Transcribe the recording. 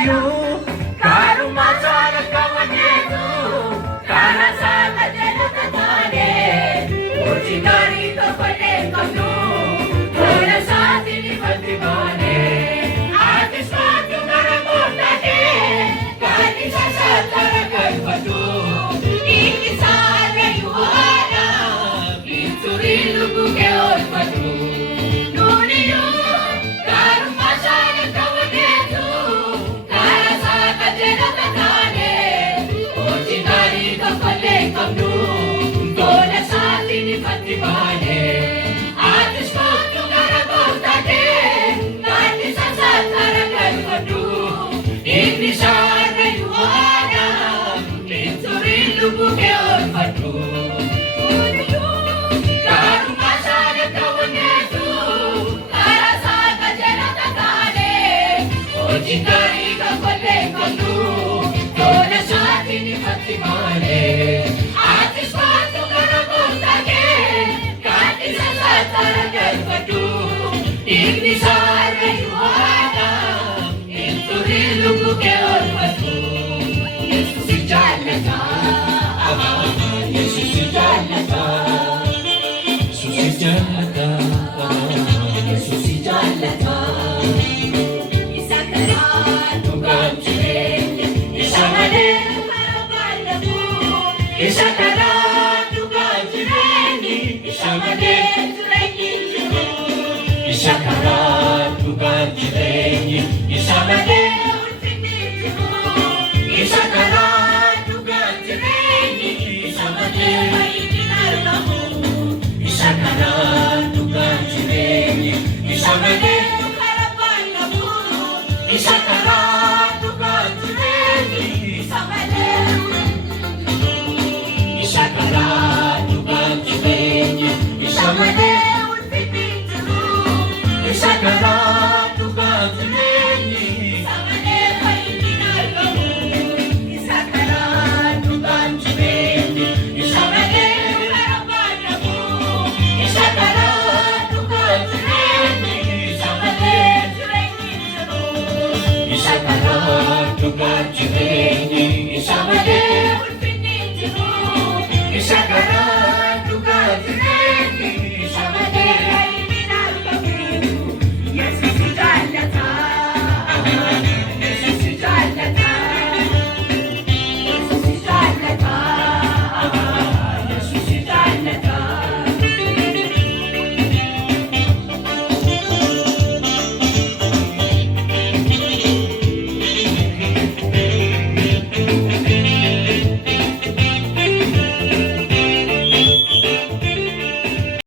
Nuniyo Karumachala kawanetu Karasa kajana katane Ujikari kapale kamnu Thoda saathi ni badrimane Aati swatu maramota ke Kani sasa tarakai patu Iki sara yuhana Inturi lugu ke ol patu Nuniyo Karumachala kawanetu Karasa kajana katane Ujikari kapale kamnu Thoda saathi ni badrimane Aati swatu maramota ke Kani sasa tarakai patu Iki sara yuhana Inturi lugu ke ol patu Karumachala kawanetu Karasa kajana katane Ujikari kapale kamnu Thoda saathi ni badrimane Aati swatu maramota ke Kani sasa tarakai patu Iki sara yuhana Inturi lugu ke ol patu Yesus si jalata Yesus si jalata Yesus si jalata Yesus si jalata Isa kara tugam jirenya Isa maler marapalamu Isa kara tugam jirenya Isa maler jirenya Isa kara tugam jirenya Isa maler